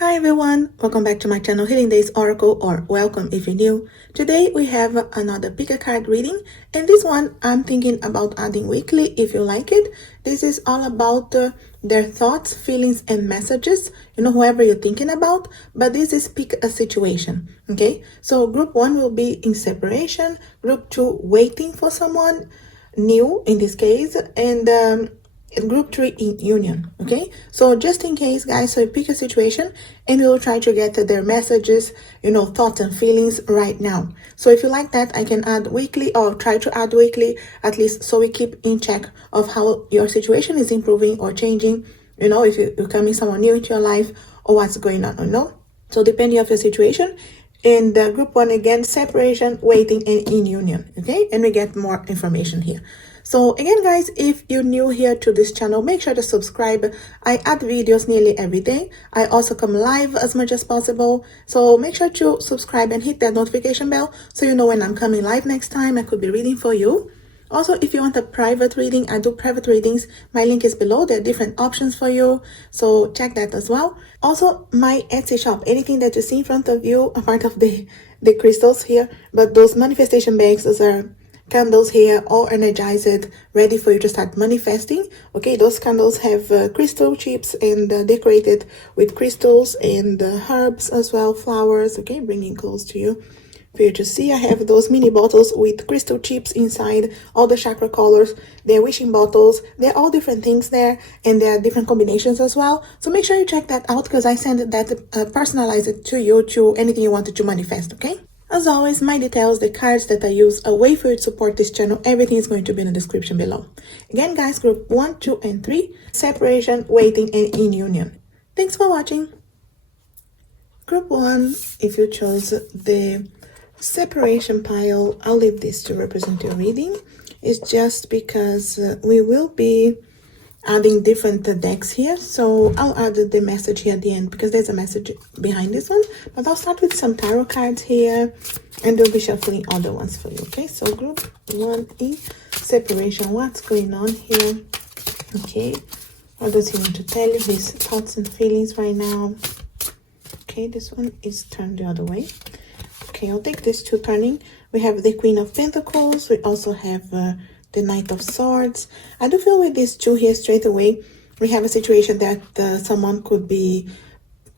Hi everyone, welcome back to my channel Healing Days Oracle, or welcome if you're new. Today we have another pick a card reading, and this one I'm thinking about adding weekly if you like it. This is all about their thoughts, feelings and messages, whoever you're thinking about, but this is pick a situation. Okay, so group 1 will be in separation, group 2 waiting for someone new in this case, and group 3 in union. Okay, so just in case guys, so pick a situation and we'll try to get their messages, thoughts and feelings right now. So if you like that, I can add weekly or try to add weekly, at least so we keep in check of how your situation is improving or changing, if you're coming someone new into your life or what's going on. So depending of your situation. In the group 1 again, separation, waiting and in union. Okay, and we get more information here. So again guys, if you're new here to this channel, make sure to subscribe. I add videos nearly every day. I also come live as much as possible, so make sure to subscribe and hit that notification bell so you know when I'm coming live next time. I could be reading for you. Also, if you want a private reading, I do private readings. My link is below. There are different options for you, so check that as well. Also, my Etsy shop, anything that you see in front of you, a part of the crystals here, but those manifestation bags, those are candles here, all energized, ready for you to start manifesting. Okay, those candles have crystal chips and decorated with crystals and herbs as well, flowers. Okay, bringing close to you for you to see. I have those mini bottles with crystal chips inside, all the chakra colors. They're wishing bottles. They're all different things there, and there are different combinations as well. So make sure you check that out, because I send that personalized to you, to anything you wanted to manifest. Okay, as always, my details, the cards that I use, a way for you to support this channel, everything is going to be in the description below. Again guys, group 1, 2 and 3, separation, waiting and in union. Thanks for watching. Group 1, if you chose the separation pile, I'll leave this to represent your reading. It's just because we will be adding different decks here, so I'll add the message here at the end because there's a message behind this one. But I'll start with some tarot cards here and we'll be shuffling other ones for you. Okay, so group 1E, separation, what's going on here? Okay, what does he want to tell you, his thoughts and feelings right now? Okay, this one is turned the other way. Okay, I'll take this two turning. We have the Queen of Pentacles. We also have the Knight of Swords. I do feel with these two here straight away, we have a situation that someone could be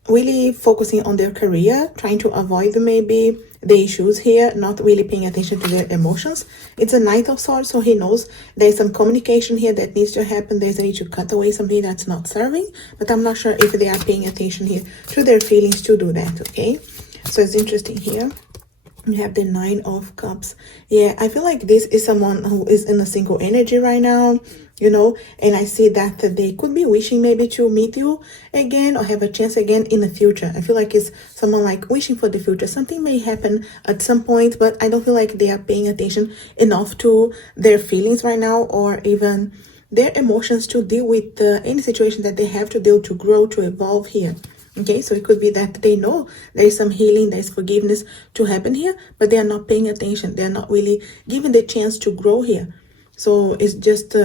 really focusing on their career, trying to avoid maybe the issues here, not really paying attention to their emotions. It's a Knight of Swords, so he knows there's some communication here that needs to happen. There's a need to cut away something that's not serving, but I'm not sure if they are paying attention here to their feelings to do that. Okay, so it's interesting here. We have the 9 of Cups. Yeah, I feel like this is someone who is in a single energy right now, and I see that they could be wishing maybe to meet you again or have a chance again in the future. I feel like it's someone like wishing for the future. Something may happen at some point, but I don't feel like they are paying attention enough to their feelings right now, or even their emotions, to deal with any situation that they have to deal, to grow, to evolve here. Okay, so it could be that they know there is some healing, there is forgiveness to happen here, but they are not paying attention. They are not really given the chance to grow here. So it's just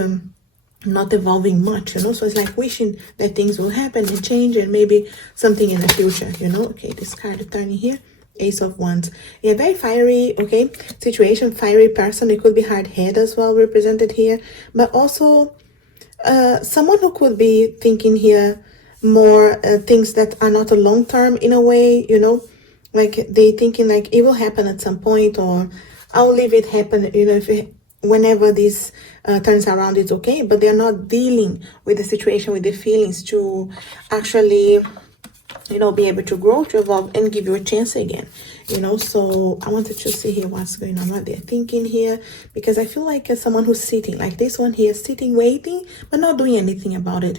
not evolving much, so it's like wishing that things will happen and change and maybe something in the future, Okay, this card turning here, Ace of Wands. Yeah, very fiery, okay, situation, fiery person. It could be hard-headed as well represented here, but also someone who could be thinking here more things that are not a long term in a way, like they thinking like it will happen at some point, or I'll leave it happen, whenever this turns around, it's okay. But they're not dealing with the situation, with the feelings, to actually be able to grow, to evolve and give you a chance again, so I wanted to see here what's going on, what they're thinking here, because I feel like someone who's sitting like this one here, sitting, waiting, but not doing anything about it,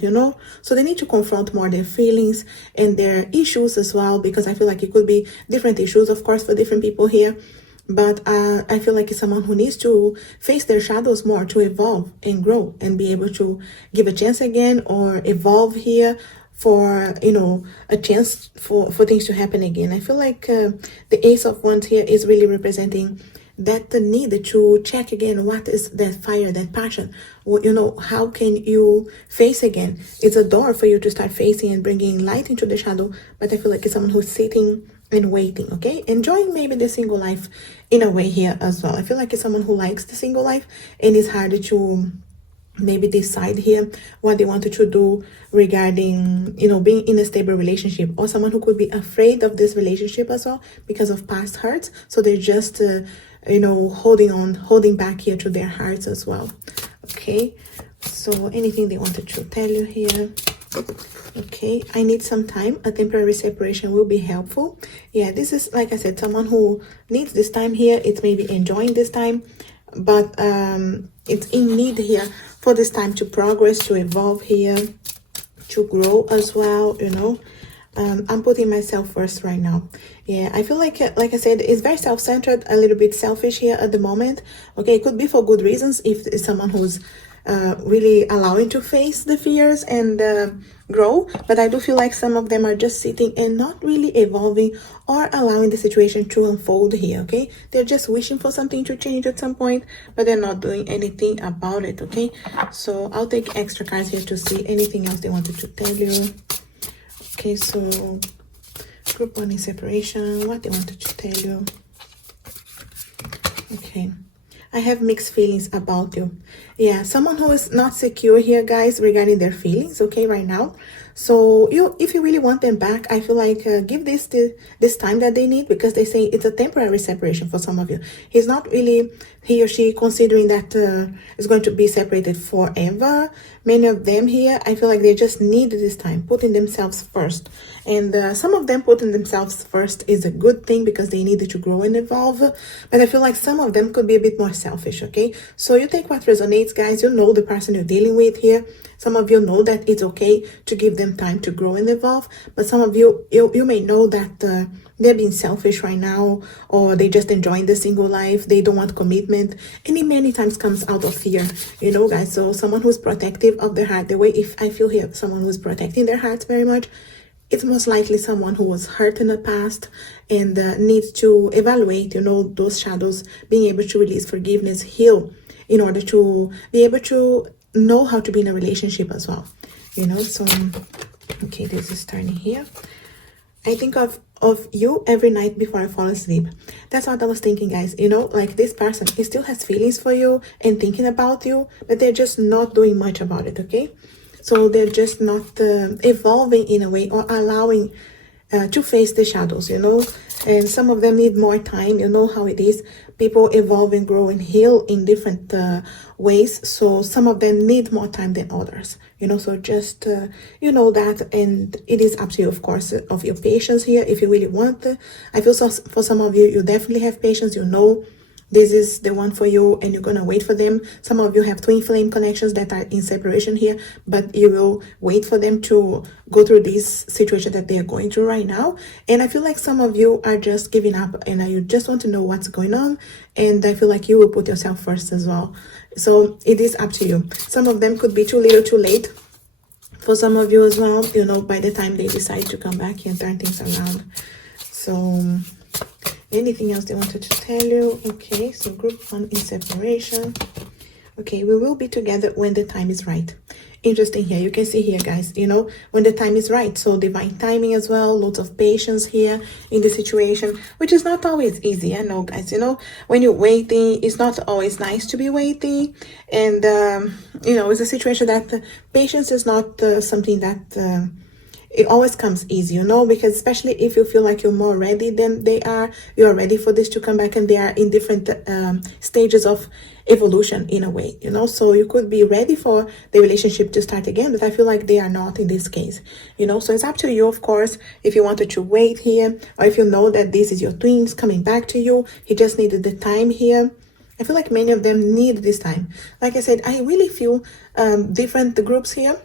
so they need to confront more their feelings and their issues as well, because I feel like it could be different issues, of course, for different people here. But I feel like it's someone who needs to face their shadows more, to evolve and grow and be able to give a chance again, or evolve here, for a chance for things to happen again. I feel like the Ace of Wands here is really representing that the need to check again what is that fire, that passion. You know, how can you face again? It's a door for you to start facing and bringing light into the shadow. But I feel like it's someone who's sitting and waiting, okay? Enjoying maybe the single life in a way here as well. I feel like it's someone who likes the single life, and it's harder to maybe decide here what they wanted to do regarding, you know, being in a stable relationship, or someone who could be afraid of this relationship as well because of past hurts. So they're just you know, holding back here to their hearts as well. Okay, so anything they wanted to tell you here? Okay, I need some time. A temporary separation will be helpful. Yeah, this is, like I said, someone who needs this time here. It's maybe enjoying this time, but it's in need here for this time to progress, to evolve here, to grow as well, you know. I'm putting myself first right now. Yeah, I feel like I said, it's very self-centered, a little bit selfish here at the moment. Okay, it could be for good reasons if it's someone who's really allowing to face the fears and grow. But I do feel like some of them are just sitting and not really evolving or allowing the situation to unfold here, okay? They're just wishing for something to change at some point, but they're not doing anything about it, okay? So I'll take extra cards here to see anything else they wanted to tell you. Okay, so group 1 in separation, what they wanted to tell you. Okay, I have mixed feelings about you. Yeah, someone who is not secure here, guys, regarding their feelings, okay, right now. So if you really want them back, I feel like give this time that they need, because they say it's a temporary separation for some of you. He's not really, he or she, considering that is going to be separated forever. Many of them here, I feel like they just need this time, putting themselves first. And some of them putting themselves first is a good thing because they needed to grow and evolve. But I feel like some of them could be a bit more selfish, okay? So you take what resonates, guys. You know the person you're dealing with here. Some of you know that it's okay to give them time to grow and evolve. But some of you may know that they're being selfish right now, or they just enjoying the single life. They don't want commitment. And it many times comes out of fear, you know, guys. So someone who's protective of their heart, the way, if I feel here, someone who's protecting their hearts very much, it's most likely someone who was hurt in the past and needs to evaluate, you know, those shadows, being able to release forgiveness, heal, in order to be able to know how to be in a relationship as well, you know. So okay, this is turning here. I think of you every night before I fall asleep. That's what I was thinking, guys. You know, like this person, he still has feelings for you and thinking about you, but they're just not doing much about it, okay? So they're just not evolving in a way, or allowing to face the shadows, you know. And some of them need more time. You know how it is. People evolve and grow and heal in different ways. So some of them need more time than others, you know. So just, you know that. And it is up to you, of course, of your patience here. If you really want I feel so for some of you, you definitely have patience. You know this is the one for you, and you're gonna wait for them. Some of you have twin flame connections that are in separation here, but you will wait for them to go through this situation that they are going through right now. And I feel like some of you are just giving up, and you just want to know what's going on. And I feel like you will put yourself first as well. So it is up to you. Some of them could be too little too late for some of you as well, you know, by the time they decide to come back and turn things around. So anything else they wanted to tell you? Okay, so group 1 in separation. Okay, we will be together when the time is right. Interesting here. You can see here, guys, you know, when the time is right. So divine timing as well. Lots of patience here in the situation, which is not always easy. I know, guys, you know, when you're waiting, it's not always nice to be waiting. And, you know, it's a situation that patience is not something that it always comes easy, you know, because especially if you feel like you're more ready than they are, you're ready for this to come back, and they are in different stages of evolution in a way, you know. So you could be ready for the relationship to start again, but I feel like they are not in this case, you know. So it's up to you, of course, if you wanted to wait here, or if you know that this is your twins coming back to you. He just needed the time here. I feel like many of them need this time. Like I said, I really feel different groups here.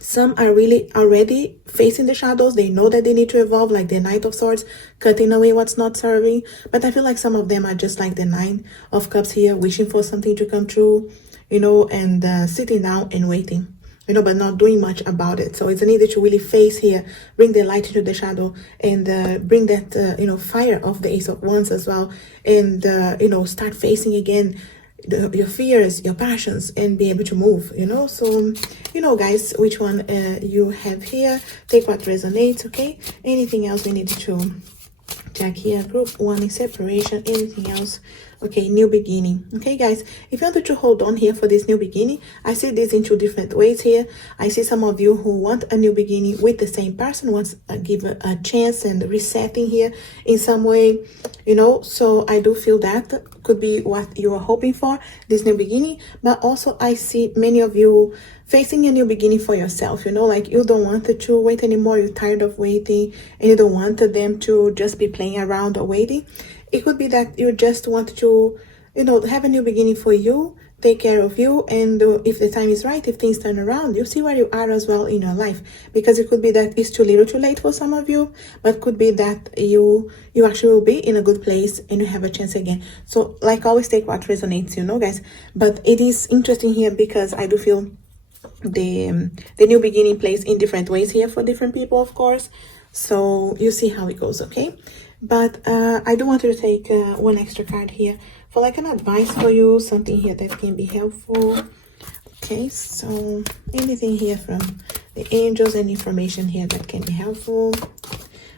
Some are really already facing the shadows. They know that they need to evolve, like the Knight of Swords, cutting away what's not serving. But I feel like some of them are just like the 9 of Cups here, wishing for something to come true, you know, and sitting down and waiting. but not doing much about it. So it's a need to really face here, bring the light into the shadow, and bring that, fire of the Ace of Wands as well. And, start facing again your fears, your passions, and be able to move, So, guys, which one you have here. Take what resonates, okay? Anything else we need to check here? Group 1 is separation. Anything else? Okay, new beginning. Okay, guys, if you wanted to hold on here for this new beginning, I see this in two different ways here. I see some of you who want a new beginning with the same person, wants to give a chance and resetting here in some way, so I do feel that could be what you are hoping for, this new beginning. But also I see many of you facing a new beginning for yourself, like you don't want to wait anymore. You're tired of waiting, and you don't want them to just be playing around or waiting. It could be that you just want to, have a new beginning for you, take care of you, and if the time is right, if things turn around, you see where you are as well in your life. Because it could be that it's too little too late for some of you, but could be that you actually will be in a good place and you have a chance again. So like always, take what resonates, guys. But it is interesting here because I do feel the new beginning plays in different ways here for different people, of course. So you see how it goes, okay? But I do want to take one extra card here for like an advice for you, something here that can be helpful. Okay, so anything here from the angels and information here that can be helpful.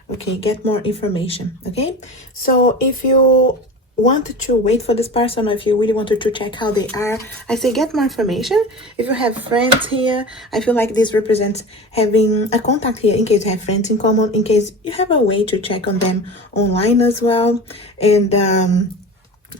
Okay, get more information. Okay, so if you wanted to wait for this person, or if you really wanted to check how they are, I say get more information. If you have friends here, I feel like this represents having a contact here in case you have friends in common, in case you have a way to check on them online as well. And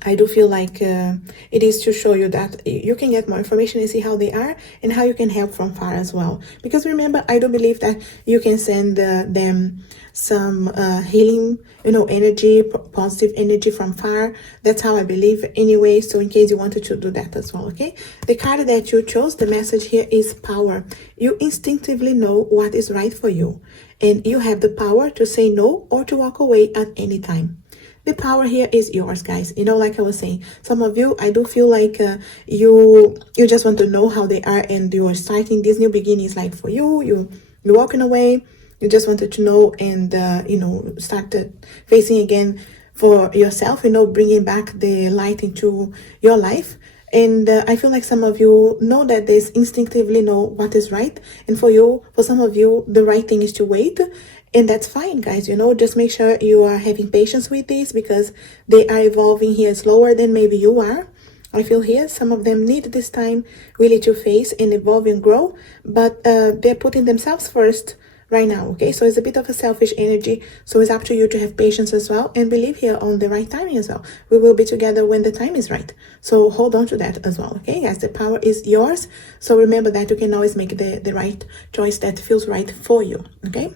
I do feel like it is to show you that you can get more information and see how they are and how you can help from far as well. Because remember, I do believe that you can send them some healing, energy, positive energy from far. That's how I believe anyway. So in case you wanted to do that as well, okay? The card that you chose, the message here is power. You instinctively know what is right for you. And you have the power to say no or to walk away at any time. The power here is yours, guys. Like I was saying, some of you, I do feel like you just want to know how they are, and you are starting this new beginning is like for you. You're walking away. You just wanted to know and, start facing again for yourself, bringing back the light into your life. And I feel like some of you know that they instinctively know what is right. And for some of you, the right thing is to wait. And that's fine, guys, just make sure you are having patience with this because they are evolving here slower than maybe you are. I feel here some of them need this time really to face and evolve and grow, but they're putting themselves first right now, okay? So it's a bit of a selfish energy. So it's up to you to have patience as well and believe here on the right timing as well. We will be together when the time is right. So hold on to that as well, okay, guys? The power is yours. So remember that you can always make the right choice that feels right for you, okay?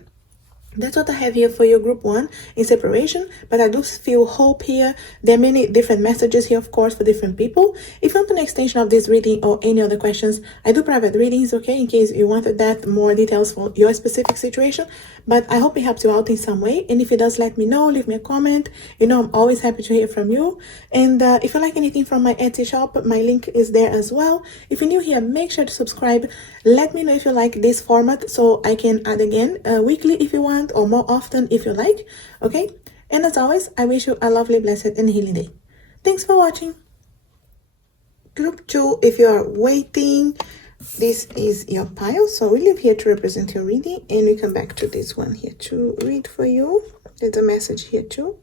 That's what I have here for your group 1 in separation, but I do feel hope here. There are many different messages here, of course, for different people. If you want an extension of this reading or any other questions, I do private readings, okay, in case you wanted that, more details for your specific situation. But I hope it helps you out in some way. And if it does, let me know, leave me a comment. I'm always happy to hear from you. And if you like anything from my Etsy shop, my link is there as well. If you're new here, make sure to subscribe. Let me know if you like this format so I can add again weekly if you want, or more often if you like, okay? And as always, I wish you a lovely, blessed, and healing day. Thanks for watching. Group 2, if you are waiting, this is your pile. So we leave here to represent your reading, and we come back to this one here to read for you. There's a message here too.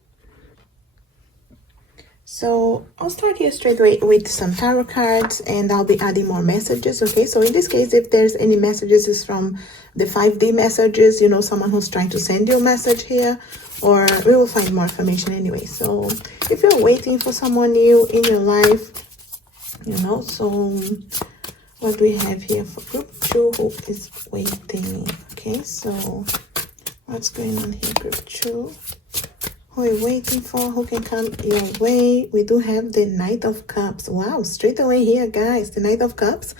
So I'll start here straight away with some tarot cards, and I'll be adding more messages, okay? So in this case, if there's any messages, it's from the 5D messages, someone who's trying to send you a message here, or we will find more information anyway. So if you're waiting for someone new in your life, so what do we have here for group 2 who is waiting? Okay, so what's going on here, group 2? Who are you waiting for? Who can come your way? We do have the Knight of Cups. Wow, straight away here, guys, the Knight of Cups.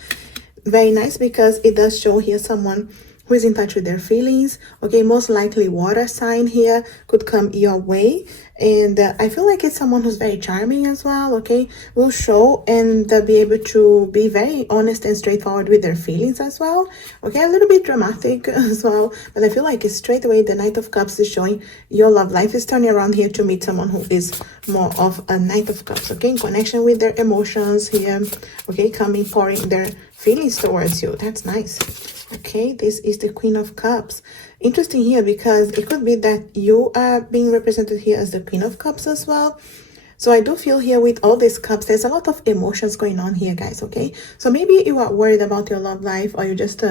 Very nice, because it does show here someone who is in touch with their feelings. Okay, most likely water sign here could come your way. And I feel like it's someone who's very charming as well. Okay, will show and be able to be very honest and straightforward with their feelings as well. Okay, a little bit dramatic as well, but I feel like it's straight away the Knight of Cups is showing your love life is turning around here to meet someone who is more of a Knight of Cups. Okay, in connection with their emotions here. Okay, coming, pouring their feelings towards you. That's nice. Okay, this is the Queen of Cups. Interesting here because it could be that you are being represented here as the Queen of Cups as well. So I do feel here with all these cups, there's a lot of emotions going on here, guys, okay? So maybe you are worried about your love life, or you're just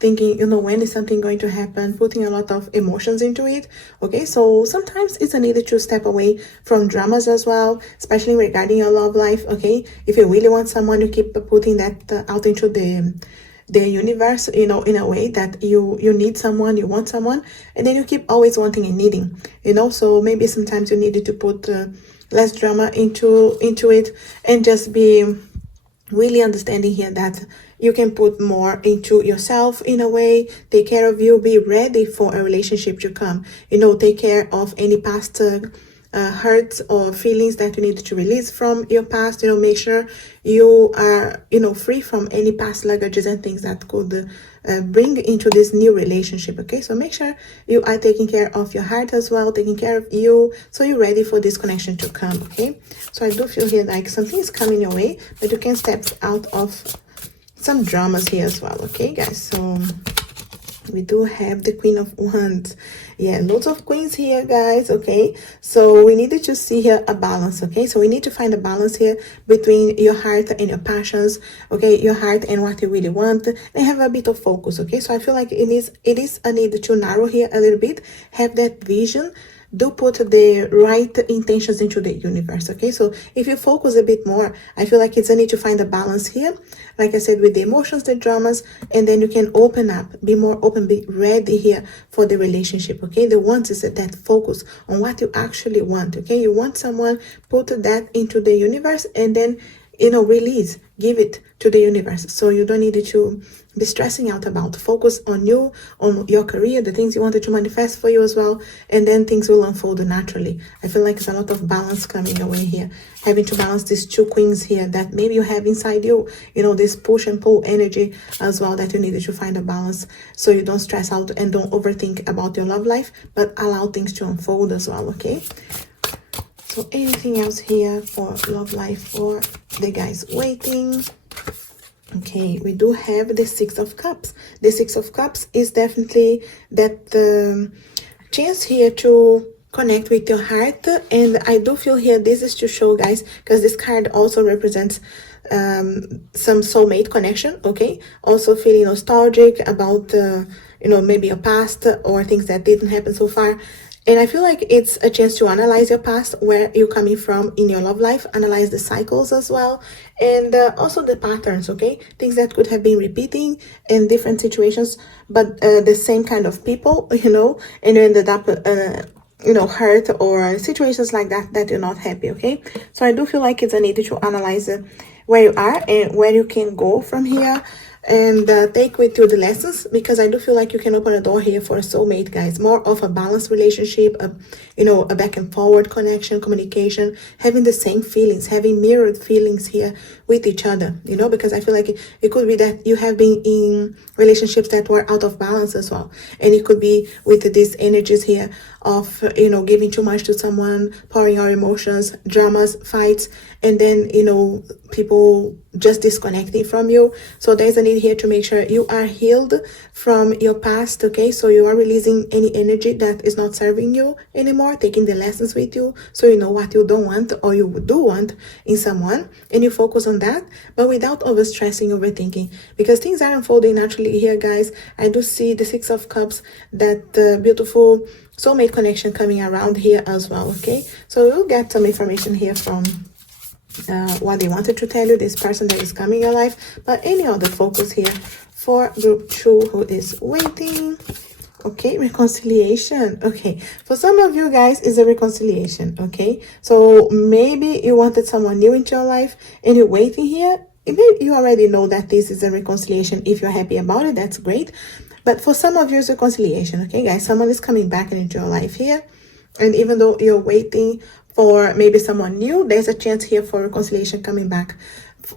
thinking, you know, when is something going to happen, putting a lot of emotions into it, okay? So sometimes it's a need to step away from dramas as well, especially regarding your love life, okay? If you really want someone, you keep putting that out into the universe, you know, in a way that you need someone, you want someone, and then you keep always wanting and needing, you know? So maybe sometimes you needed to put less drama into it and just be really understanding here that you can put more into yourself in a way, take care of you, be ready for a relationship to come, you know, take care of any past hurts or feelings that you need to release from your past, you know, make sure you are, you know, free from any past luggages and things that could bring into this new relationship. Okay, so make sure you are taking care of your heart as well, taking care of you, so you're ready for this connection to come. Okay, so I do feel here like something is coming your way, but you can step out of some dramas here as well. Okay, guys, so we do have the Queen of Wands. Yeah, lots of queens here, guys. Okay, so we needed to see here a balance. Okay, so we need to find a balance here between your heart and your passions. Okay, your heart and what you really want, and have a bit of focus. Okay, so I feel like it is a need to narrow here a little bit, have that vision, do put the right intentions into the universe. Okay, so if you focus a bit more, I feel like it's a need to find a balance here, like I said, with the emotions, the dramas, and then you can open up, be more open, be ready here for the relationship. Okay, the want is that focus on what you actually want. Okay, you want someone, put that into the universe, and then, you know, release, give it to the universe, so you don't need to be stressing out about. Focus on you, on your career, the things you wanted to manifest for you as well, and then things will unfold naturally. I feel like there's a lot of balance coming away here, having to balance these two queens here that maybe you have inside you, you know, this push and pull energy as well, that you needed to find a balance, so you don't stress out and don't overthink about your love life, but allow things to unfold as well. Okay, so anything else here for love life for the guys waiting? Okay, we do have the Six of Cups. The Six of Cups is definitely that chance here to connect with your heart. And I do feel here this is to show, guys, because this card also represents some soulmate connection. Okay, also feeling nostalgic about you know, maybe your past or things that didn't happen so far. And I feel like it's a chance to analyze your past, where you're coming from in your love life, analyze the cycles as well, and also the patterns, okay? Things that could have been repeating in different situations, but the same kind of people, you know, and you ended up, you know, hurt, or situations like that that you're not happy, okay? So I do feel like it's a need to analyze where you are and where you can go from here, and take with you the lessons, because I do feel like you can open a door here for a soulmate, guys. More of a balanced relationship, you know, a back and forward connection, communication, having the same feelings, having mirrored feelings here with each other, you know, because I feel like it could be that you have been in relationships that were out of balance as well, and it could be with these energies here of, you know, giving too much to someone, pouring our emotions, dramas, fights, and then, you know, people just disconnecting from you. So there's a need here to make sure you are healed from your past. Okay, so you are releasing any energy that is not serving you anymore, taking the lessons with you, so you know what you don't want or you do want in someone, and you focus on that, but without overstressing, overthinking, because things are unfolding naturally here, guys. I do see the Six of Cups, that beautiful soulmate connection coming around here as well. Okay, so we'll get some information here from what they wanted to tell you, this person that is coming in your life, but any other focus here for group 2 who is waiting. Okay, reconciliation. Okay, for some of you guys, is a reconciliation. Okay, so maybe you wanted someone new into your life and you're waiting here, maybe you already know that this is a reconciliation. If you're happy about it, that's great. But for some of you, it's reconciliation, okay, guys? Someone is coming back into your life here. And even though you're waiting for maybe someone new, there's a chance here for reconciliation coming back.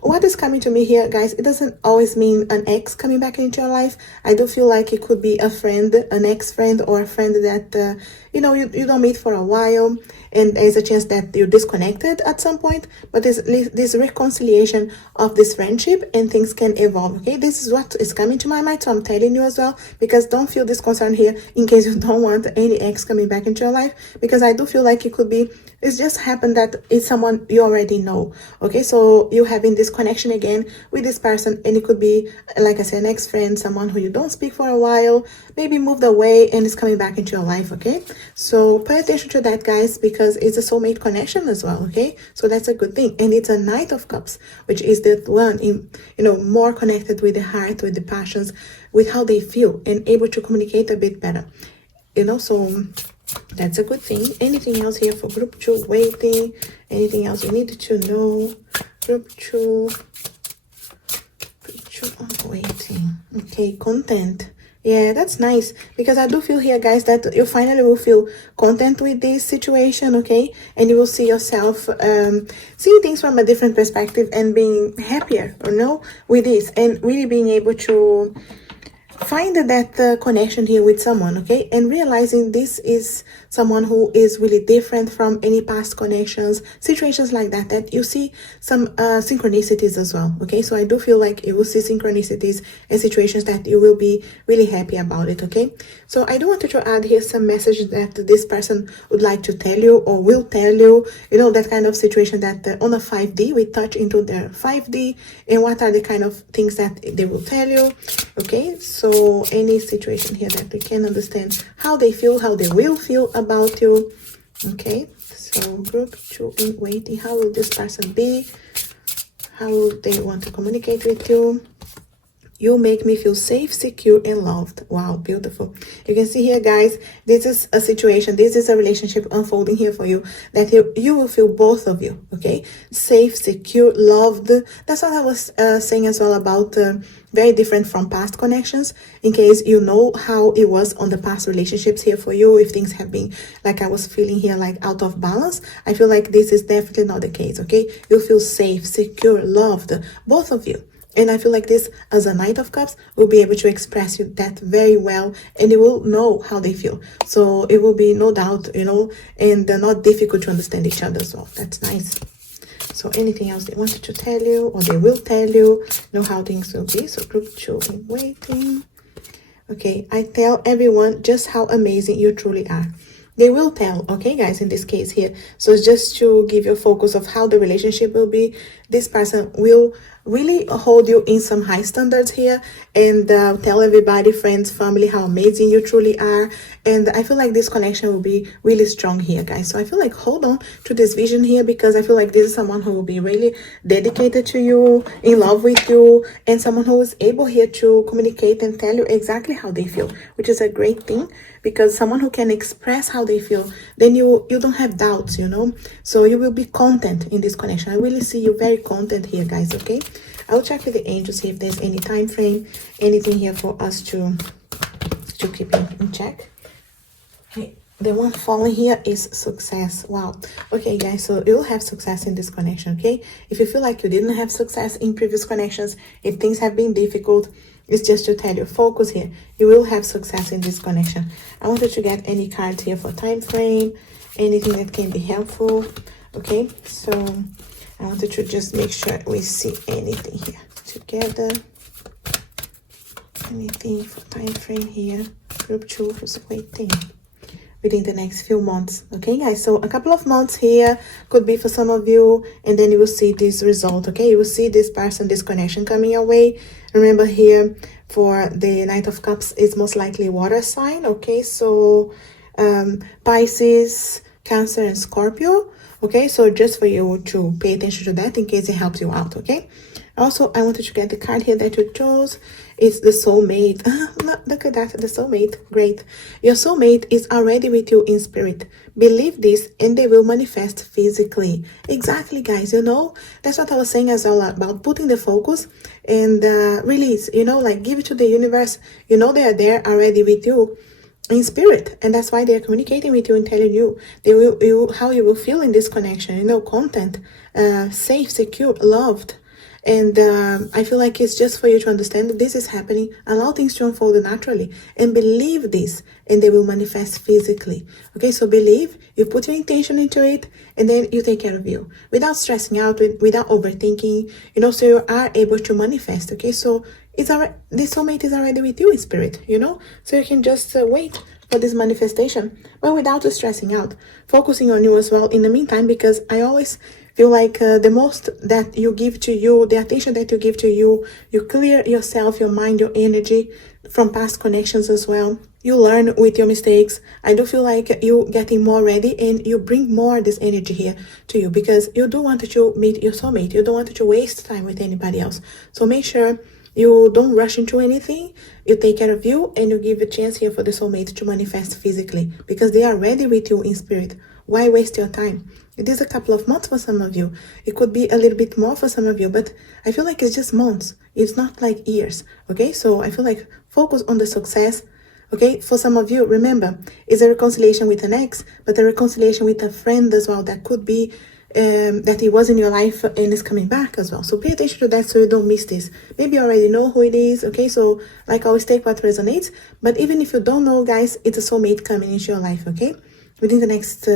What is coming to me here, guys, it doesn't always mean an ex coming back into your life. I do feel like it could be a friend, an ex-friend, or a friend that you know, you don't meet for a while, and there's a chance that you're disconnected at some point. But there's this reconciliation of this friendship, and things can evolve, okay? This is what is coming to my mind, so I'm telling you as well, because don't feel this concern here in case you don't want any ex coming back into your life, because I do feel like it could be, it's just happened that it's someone you already know, okay? So you having this connection again with this person, and it could be, like I said, an ex-friend, someone who you don't speak for a while, maybe moved away and is coming back into your life, okay? So pay attention to that, guys, because it's a soulmate connection as well, okay? So that's a good thing. And it's a Knight of Cups, which is the one in, you know, more connected with the heart, with the passions, with how they feel, and able to communicate a bit better, you know? So that's a good thing. Anything else here for group 2 waiting? Anything else you need to know? Group 2 waiting. Okay, content. Yeah, that's nice, because I do feel here, guys, that you finally will feel content with this situation, okay? And you will see yourself seeing things from a different perspective and being happier, you know, with this, and really being able to find that connection here with someone, okay? And realizing this is someone who is really different from any past connections, situations like that, that you see some synchronicities as well, okay? So I do feel like you will see synchronicities and situations that you will be really happy about it, okay? So I do want to add here some message that this person would like to tell you or will tell you, you know, that kind of situation that on a 5D, we touch into their 5D, and what are the kind of things that they will tell you, okay? So any situation here that we can understand how they feel, how they will feel about you, okay? So group 2 in waiting, how will this person be? How will they want to communicate with you? You make me feel safe, secure, and loved. Wow, beautiful. You can see here, guys, this is a situation, this is a relationship unfolding here for you, that you will feel, both of you, okay? Safe, secure, loved. That's what I was saying as well about very different from past connections, in case you know how it was on the past relationships here for you, if things have been, like I was feeling here, like out of balance. I feel like this is definitely not the case, okay? You feel safe, secure, loved, both of you. And I feel like this, as a Knight of Cups, will be able to express you that very well, and you will know how they feel. So it will be no doubt, you know, and they're not difficult to understand each other as well. That's nice. So anything else they wanted to tell you, or they will tell you, know how things will be. So group 2 in waiting. Okay, I tell everyone just how amazing you truly are. They will tell, okay, guys, in this case here. So it's just to give you a focus of how the relationship will be. This person will really hold you in some high standards here, and tell everybody, friends, family, how amazing you truly are. And I feel like this connection will be really strong here, guys. So I feel like hold on to this vision here, because I feel like this is someone who will be really dedicated to you, in love with you, and someone who is able here to communicate and tell you exactly how they feel, which is a great thing, because someone who can express how they feel, then you don't have doubts, you know? So you will be content in this connection. I really see you very content here, guys, okay? I'll check with the angels, see if there's any time frame, anything here for us to keep in check. Okay, the one falling here is success. Wow. Okay, guys, so you'll have success in this connection, okay? If you feel like you didn't have success in previous connections, if things have been difficult, it's just to tell you, focus here. You will have success in this connection. I wanted to get any cards here for time frame, anything that can be helpful, okay? So I wanted to just make sure we see anything here together. Anything for time frame here. Group 2 was waiting within the next few months. Okay, guys, so a couple of months here could be for some of you, and then you will see this result, okay? You will see this person, this connection coming your way. Remember here, for the Knight of Cups, it's most likely water sign, okay? So Pisces, Cancer, and Scorpio, okay? So just for you to pay attention to that in case it helps you out, okay? Also, I wanted to get the card here that you chose, It's the soulmate. Look at that, the soulmate. Great. Your soulmate is already with you in spirit. Believe this and they will manifest physically. Exactly, guys. That's what I was saying as well about putting the focus and release. Like give it to the universe. They are there already with you in spirit, and that's why they're communicating with you and telling you how you will feel in this connection. Content, safe, secure, loved. And I feel like it's just for you to understand that this is happening. Allow things to unfold naturally and believe this, and they will manifest physically. Okay, so believe, you put your intention into it, and then you take care of you without stressing out, without overthinking, so you are able to manifest. Okay, so this soulmate is already with you in spirit, so you can just wait for this manifestation, but without stressing out, focusing on you as well in the meantime, because I always feel like the most that you give to you, the attention that you give to you, you clear yourself, your mind, your energy from past connections as well. You learn with your mistakes. I do feel like you getting more ready, and you bring more this energy here to you, because you do want to meet your soulmate. You don't want to waste time with anybody else. So make sure you don't rush into anything. You take care of you, and you give a chance here for the soulmate to manifest physically, because they are ready with you in spirit. Why waste your time? It is a couple of months for some of you. It could be a little bit more for some of you, but I feel like it's just months. It's not like years, okay? So I feel like focus on the success, okay? For some of you, remember, it's a reconciliation with an ex, but a reconciliation with a friend as well. That could be that he was in your life and is coming back as well. So pay attention to that so you don't miss this. Maybe you already know who it is, okay? So like always, take what resonates. But even if you don't know, guys, it's a soulmate coming into your life, okay? Within the next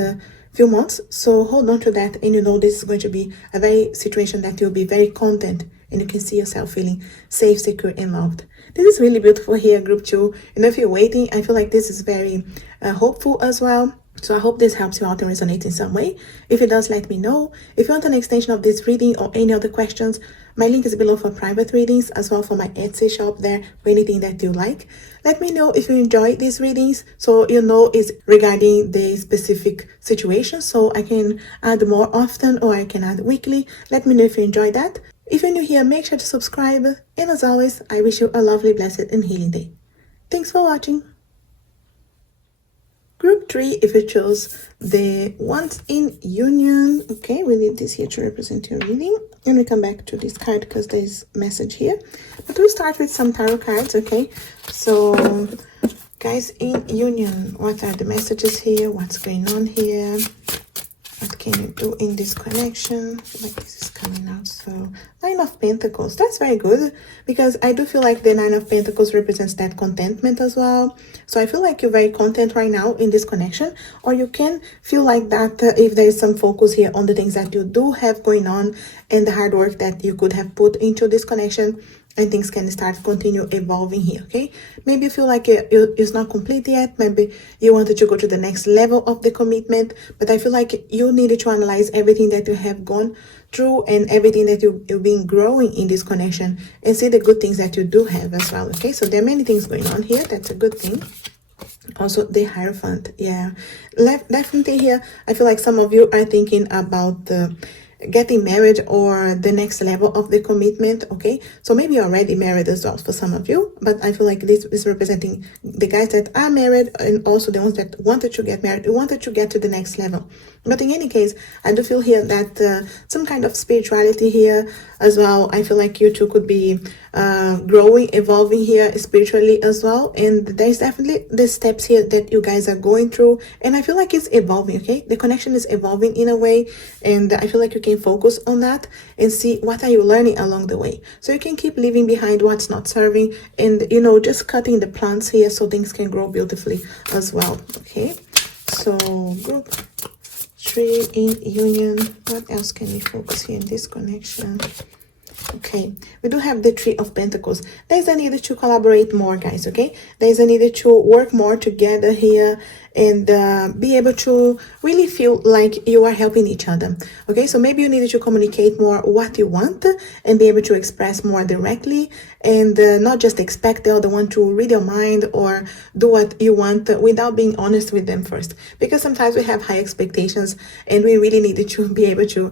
few months. So hold on to that, and this is going to be a very situation that you'll be very content, and you can see yourself feeling safe, secure, and loved. This is really beautiful here, group 2. If you're waiting, I feel like this is very hopeful as well. So I hope this helps you out and resonates in some way. If it does, let me know. If you want an extension of this reading or any other questions, my link is below for private readings, as well for my Etsy shop there for anything that you like. Let me know if you enjoy these readings, so it's regarding the specific situation, so I can add more often, or I can add weekly. Let me know if you enjoy that. If you're new here, make sure to subscribe. And as always, I wish you a lovely, blessed, and healing day. Thanks for watching. Group 3, if you chose the ones in union, okay, we leave this here to represent your reading, and we come back to this card because there's message here. But we start with some tarot cards, okay? So, guys, in union, what are the messages here? What's going on here? What can you do in this connection? I feel like this is coming out. So, Nine of Pentacles. That's very good, because I do feel like the Nine of Pentacles represents that contentment as well. So I feel like you're very content right now in this connection, or you can feel like that if there is some focus here on the things that you do have going on and the hard work that you could have put into this connection, and things can continue evolving here, okay? Maybe you feel like it's not complete yet. Maybe you wanted to go to the next level of the commitment, but I feel like you needed to analyze everything that you have gone through and everything that you've been growing in this connection, and see the good things that you do have as well, okay? So there are many things going on here. That's a good thing. Also, the Hierophant, yeah. Definitely here, I feel like some of you are thinking about getting married or the next level of the commitment, okay? So maybe you're already married as well for some of you, but I feel like this is representing the guys that are married, and also the ones that wanted to get married, wanted to get to the next level. But in any case, I do feel here that some kind of spirituality here as well. I feel like you two could be growing, evolving here spiritually as well. And there's definitely the steps here that you guys are going through. And I feel like it's evolving, okay? The connection is evolving in a way. And I feel like you can focus on that and see what are you learning along the way. So you can keep leaving behind what's not serving, and, just cutting the plants here so things can grow beautifully as well, okay? So group 3 in union. What else can we focus here in this connection? Okay, we do have the Three of Pentacles. There's a need to collaborate more, guys, okay? There's a need to work more together here and be able to really feel like you are helping each other. Okay, so maybe you needed to communicate more what you want and be able to express more directly, and not just expect the other one to read your mind or do what you want without being honest with them first. Because sometimes we have high expectations and we really needed to be able to,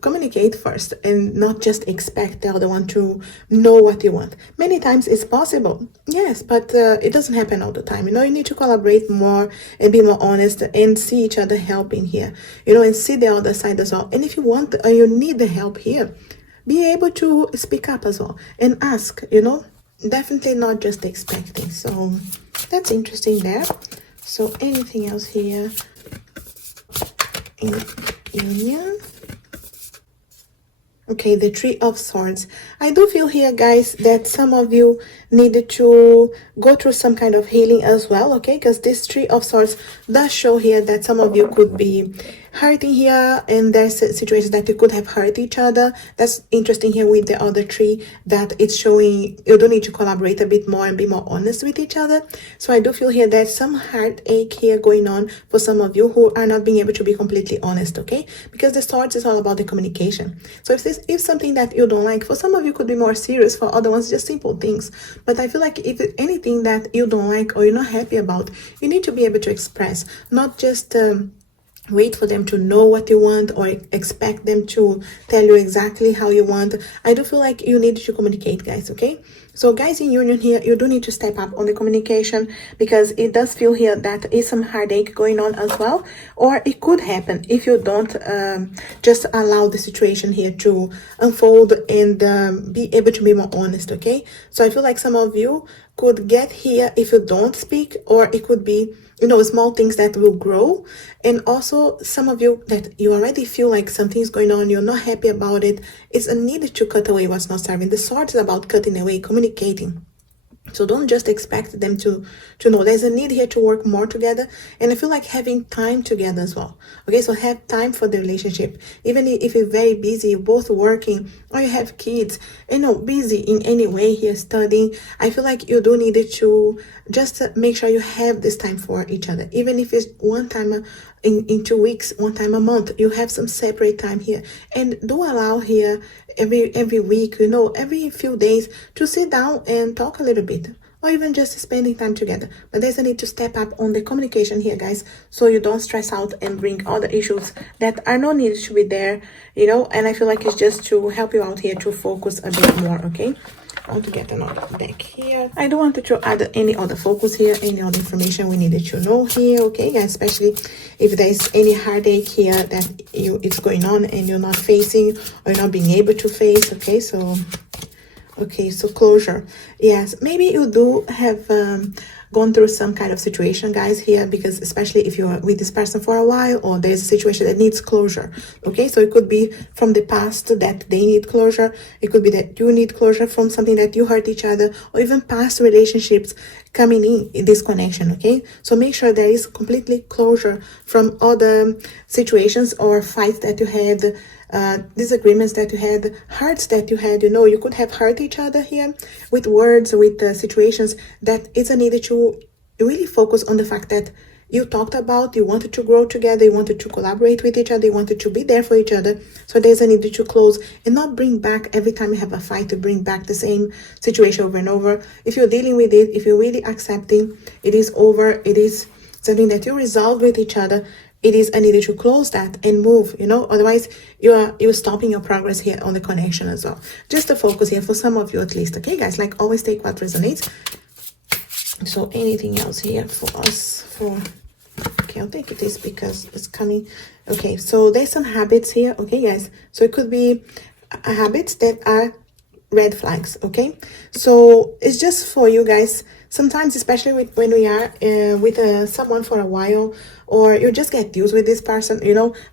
communicate first and not just expect the other one to know what you want. Many times it's possible, yes, but it doesn't happen all the time. You need to collaborate more and be more honest and see each other helping here, and see the other side as well. And if you want or you need the help here, be able to speak up as well and ask, definitely not just expecting. So that's interesting there. So anything else here in union? Okay, the Three of Swords. I do feel here, guys, that some of you needed to go through some kind of healing as well, okay? Because this Three of Swords does show here that some of you could be hurting here, and there's situations that you could have hurt each other. That's interesting here with the other tree, that it's showing you do need to collaborate a bit more and be more honest with each other. So I do feel here there's some heartache here going on for some of you who are not being able to be completely honest, okay? Because the swords is all about the communication. So if something that you don't like, for some of you could be more serious, for other ones just simple things. But I feel like if it's anything that you don't like or you're not happy about, you need to be able to express, not just wait for them to know what you want or expect them to tell you exactly how you want. I do feel like you need to communicate, guys, okay? So guys, in union here, you do need to step up on the communication, because it does feel here that is some heartache going on as well, or it could happen if you don't just allow the situation here to unfold and be able to be more honest, okay? So I feel like some of you could get here if you don't speak, or it could be small things that will grow. And also some of you that you already feel like something's going on, you're not happy about it, it's a need to cut away what's not serving. The sword is about cutting away, communicating. So don't just expect them to know. There's a need here to work more together. And I feel like having time together as well. Okay, so have time for the relationship. Even if you're very busy, you're both working, or you have kids, busy in any way here, studying, I feel like you do need it to just make sure you have this time for each other. Even if it's one time in 2 weeks, one time a month, you have some separate time here. And do allow here every week, every few days, to sit down and talk a little bit, or even just spending time together. But there's a need to step up on the communication here, guys, so you don't stress out and bring other issues that are not needed to be there, and I feel like it's just to help you out here to focus a bit more, okay? I want to get another deck here. I don't want to add any other focus here, any other information we needed to know here, okay, guys? Especially if there's any heartache here that it's going on and you're not facing, or you're not being able to face, okay? So closure. Yes, maybe you do have gone through some kind of situation, guys, here, because especially if you're with this person for a while, or there's a situation that needs closure, okay? So it could be from the past that they need closure, it could be that you need closure from something that you hurt each other, or even past relationships coming in this connection, okay? So make sure there is completely closure from other situations or fights that you had, disagreements that you had, hurts that you had. You could have hurt each other here with words, with situations that it's a need to really focus on the fact that you talked about, you wanted to grow together, you wanted to collaborate with each other, you wanted to be there for each other. So there's a need to close and not bring back every time you have a fight, to bring back the same situation over and over. If you're dealing with it, if you're really accepting it is over, it is something that you resolve with each other, it is a need to close that and move, otherwise you're stopping your progress here on the connection as well. Just a focus here for some of you at least, okay, guys? Like, always take what resonates. So anything else here for us okay, I'll take this because it's coming. Okay, so there's some habits here, okay, guys? So it could be habits that are red flags, okay? So it's just for you guys. Sometimes, especially when we are with someone for a while, or you just get used with this person,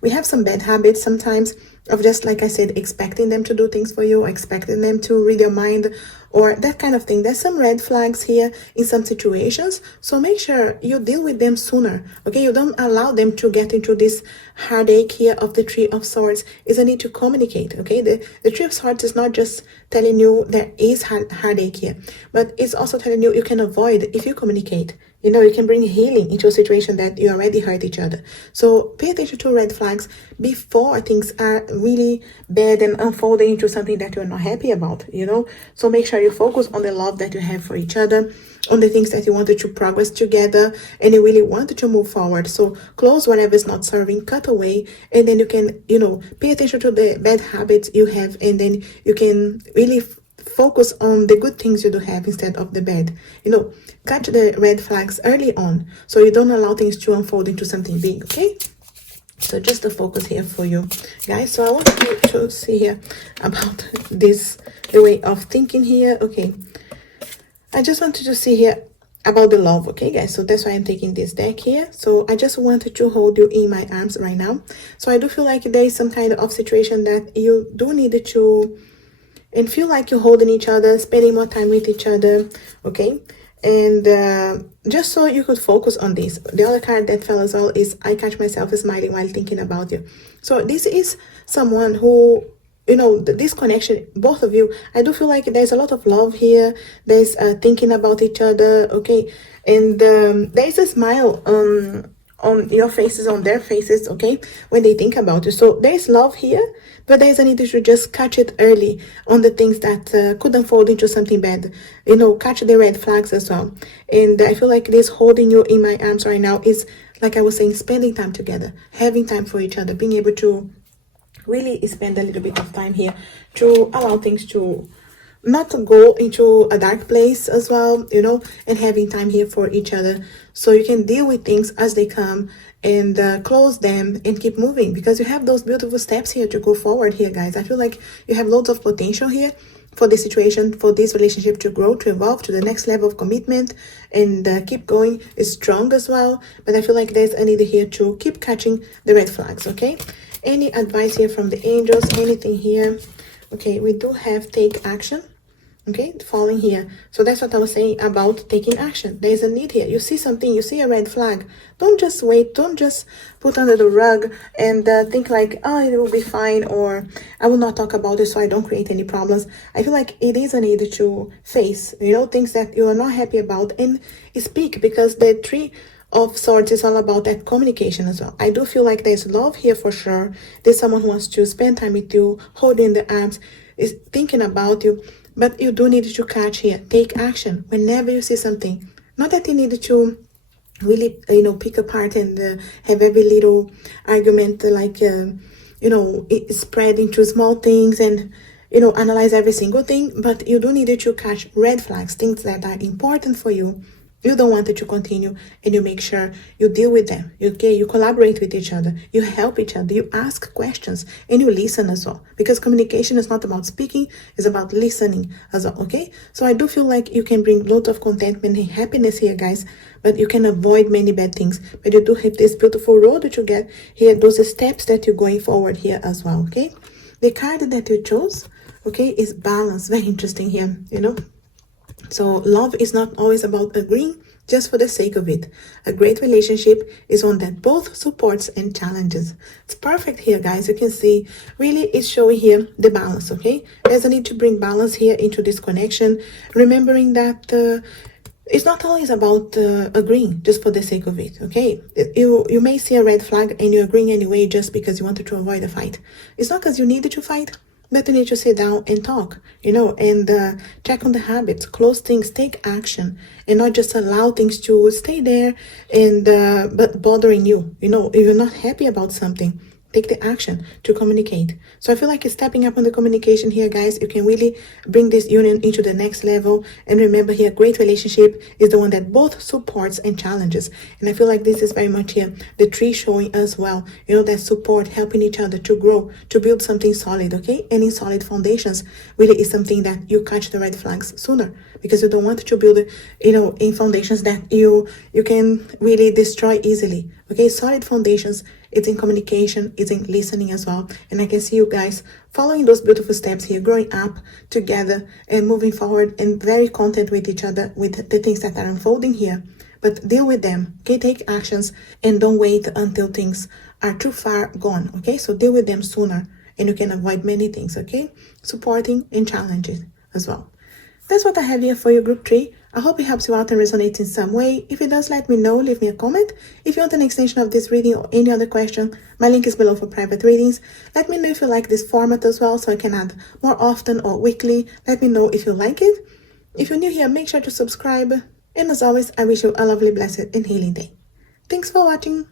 we have some bad habits sometimes of just, like I said, expecting them to do things for you, or expecting them to read your mind, or that kind of thing. There's some red flags here in some situations, so make sure you deal with them sooner, okay? You don't allow them to get into this heartache here of the Three of Swords. Is a need to communicate, okay? The Three of Swords is not just telling you there is heartache here, but it's also telling you can avoid if you communicate. You know, you can bring healing into a situation that you already hurt each other. So pay attention to red flags before things are really bad and unfolding into something that you're not happy about, you know. So make sure you focus on the love that you have for each other, on the things that you wanted to progress together and you really wanted to move forward. So close whatever is not serving, cut away, and then you can, you know, pay attention to the bad habits you have, and then you can really focus on the good things you do have instead of the bad. You know, catch the red flags early on so you don't allow things to unfold into something big, okay? So just the focus here for you guys. So I want you to see here about this, the way of thinking here, okay? I just wanted to see here about the love, okay guys? So that's why I'm taking this deck here. So I just wanted to hold you in my arms right now. So I do feel like there is some kind of situation that you do need to, and feel like you're holding each other, spending more time with each other, okay? And just so you could focus on this. The other card that fell as well is I catch myself smiling while thinking about you. So this is someone who, you know, this connection, both of you, I do feel like there's a lot of love here. There's thinking about each other, okay? And there's a smile on your faces, on their faces, okay, when they think about you. So there's love here, but there's a need to just catch it early on the things that could unfold into something bad. You know, catch the red flags as well. And I feel like this holding you in my arms right now is, like I was saying, spending time together, having time for each other, being able to really spend a little bit of time here to allow things to not go into a dark place as well, you know, and having time here for each other so you can deal with things as they come and close them and keep moving, because you have those beautiful steps here to go forward here, guys. I feel like you have loads of potential here for this situation, for this relationship to grow, to evolve to the next level of commitment and keep going strong as well. But I feel like there's a need here to keep catching the red flags, okay? Any advice here from the angels, anything here? Okay, we do have take action. Okay, falling here. So that's what I was saying about taking action. There's a need here. You see something, you see a red flag. Don't just wait. Don't just put under the rug and think like, oh, it will be fine, or I will not talk about it so I don't create any problems. I feel like it is a need to face, you know, things that you are not happy about and speak, because the Three of Swords is all about that communication as well. I do feel like there's love here for sure. There's someone who wants to spend time with you, hold you in the arms, is thinking about you. But you do need to catch here. Take action whenever you see something. Not that you need to really, you know, pick apart and have every little argument like, you know, it spread into small things and, you know, analyze every single thing. But you do need to catch red flags, things that are important for you. You don't want it to continue, and you make sure you deal with them, okay? You collaborate with each other, you help each other, you ask questions, and you listen as well. Because communication is not about speaking, it's about listening as well, okay? So I do feel like you can bring lots of contentment and happiness here, guys, but you can avoid many bad things. But you do have this beautiful road to get here, those steps that you're going forward here as well, okay? The card that you chose, okay, is balance. Very interesting here, you know? So love is not always about agreeing just for the sake of it. A great relationship is one that both supports and challenges. It's perfect here, guys. You can see really it's showing here the balance, okay? There's a need to bring balance here into this connection, remembering that it's not always about agreeing just for the sake of it, okay? You may see a red flag and you're agreeing anyway just because you wanted to avoid a fight. It's not because you needed to fight, but you need to sit down and talk, you know, and check on the habits, close things, take action, and not just allow things to stay there and but bothering you. You know, if you're not happy about something, take the action to communicate. So I feel like stepping up on the communication here, guys, you can really bring this union into the next level. And remember here, great relationship is the one that both supports and challenges. And I feel like this is very much here, the tree showing as well, you know, that support, helping each other to grow, to build something solid, okay? And in solid foundations really is something that you catch the red flags sooner, because you don't want to build, you know, in foundations that you can really destroy easily, okay? Solid foundations it's in communication, it's in listening as well. And I can see you guys following those beautiful steps here, growing up together and moving forward and very content with each other with the things that are unfolding here. But deal with them, okay? Take actions and don't wait until things are too far gone, okay? So deal with them sooner and you can avoid many things, okay? Supporting and challenging as well. That's what I have here for your group 3. I hope it helps you out and resonates in some way. If it does, let me know. Leave me a comment. If you want an extension of this reading or any other question, my link is below for private readings. Let me know if you like this format as well, so I can add more often or weekly. Let me know if you like it. If you're new here, make sure to subscribe. And as always, I wish you a lovely, blessed, and healing day. Thanks for watching.